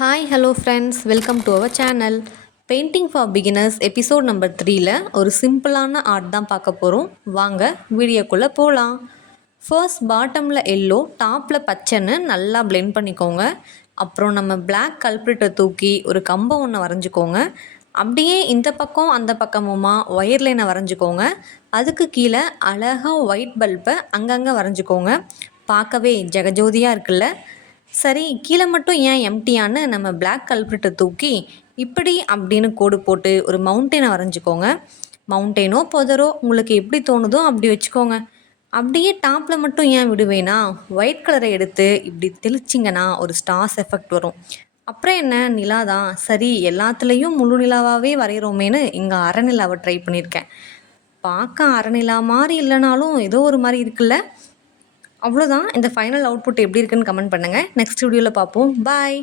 Hi hello friends, welcome to our channel. Painting for beginners episode number 3ல ஒரு சிம்பிளான art தான் பார்க்க போகிறோம். வாங்க வீடியோக்குள்ளே போகலாம். ஃபர்ஸ்ட் பாட்டமில் எல்லோ, டாப்பில் பச்சைன்னு நல்லா பிளெண்ட் பண்ணிக்கோங்க. அப்புறம் நம்ம பிளாக் கல்ப்ரிட்டை தூக்கி ஒரு கம்பம் ஒன்று வரைஞ்சிக்கோங்க. அப்படியே இந்த பக்கம் அந்த பக்கமுமா ஒயர் லைனை வரைஞ்சிக்கோங்க. அதுக்கு கீழே அழகாக ஒயிட் பல்பை அங்கங்கே வரைஞ்சிக்கோங்க. பார்க்கவே ஜெகஜோதியாக இருக்குல்ல. சரி, கீழே மட்டும் ஏன் எம்டியான்னு நம்ம பிளாக் கல்ப்ரிட்டை தூக்கி இப்படி அப்படின்னு கோடு போட்டு ஒரு மவுண்டெயினை வரைஞ்சிக்கோங்க. மவுண்டெயினோ புதரோ உங்களுக்கு எப்படி தோணுதோ அப்படி வச்சுக்கோங்க. அப்படியே டாப்பில் மட்டும் ஏன் விடுவேனா, ஒயிட் கலரை எடுத்து இப்படி தெளிச்சிங்கன்னா ஒரு ஸ்டார்ஸ் எஃபெக்ட் வரும். அப்புறம் என்ன, நிலா தான். சரி, எல்லாத்துலேயும் முழு நிலாவாகவே வரைகிறோமேனு இங்கே அரை நிலாவை ட்ரை பண்ணியிருக்கேன். பார்க்க அரை நிலா மாதிரி இல்லைனாலும் ஏதோ ஒரு மாதிரி இருக்குல்ல. அவ்வளோதான். இந்த ஃபைனல் அவுட்புட் எப்படி இருக்குன்னு கமெண்ட் பண்ணுங்கள். நெக்ஸ்ட் வீடியோவில் பார்ப்போம். பாய்.